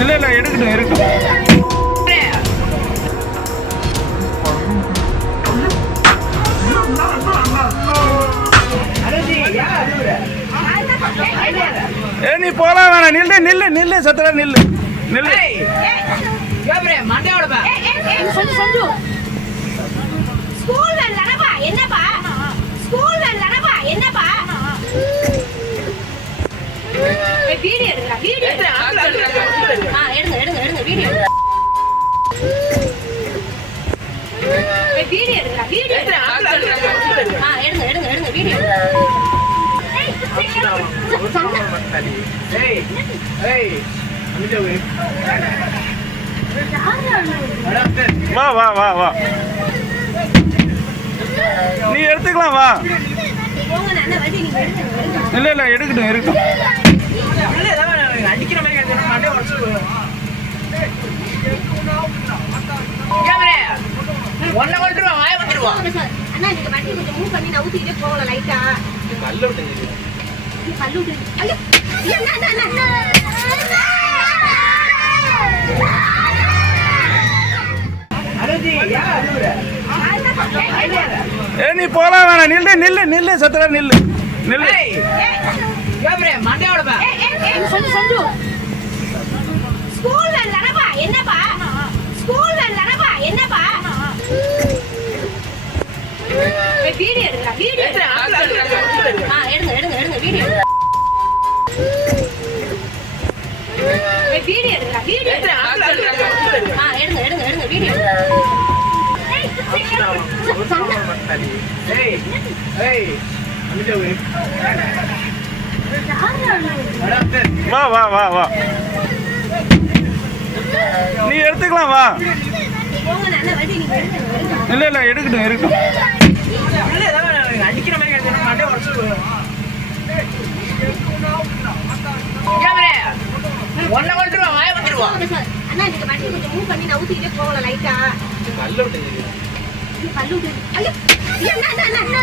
இல்ல எடுக்கட்டும். நீ போலாம் வேணாம், நில்லு சத்திர நில்லு. வா நீ எடுத்துக்கலாம் வா. இல்ல எடுக்கட்டும். அடிக்கிற மாதிரி ஒன்ன கொண்டுருவான் வாய வந்துருவான். அண்ணா நீங்க வண்டி கொஞ்சம் மூவ் பண்ணி நவுத்திட்டே போகல லைட்டா. கல்ல விட்டுங்க. கல்ல விட்டுங்க. ஐயோ. அண்ணா. அருதி யா அருற. நீ போலாம் வேணாம், நில்லு சத்திர நில்லு. ஏப்ரே மண்டையோட பா. சஞ்சு. ஸ்கூல் வேன்லடா என்னப்பா? ஸ்கூல் வேன்லடா என்னப்பா? வீடியோ எடுங்க. எடுங்க வீடியோ. எடுங்க வீடியோ. வா நீ எடுத்துக்கலாம் வா. இல்ல எடுக்கட்டும். அடிக்கிற மாதிரி மண்டை உடச்சு ஒன்ன கொண்டுருவான் வாய வந்துருவான். அண்ணா நீங்க வண்டி கொஞ்சம் மூவ் பண்ணி நவுத்திட்டே போகல லைட்டா. கல்ல விட்டுங்க. கல்ல விட்டுங்க. ஐயோ. அண்ணா.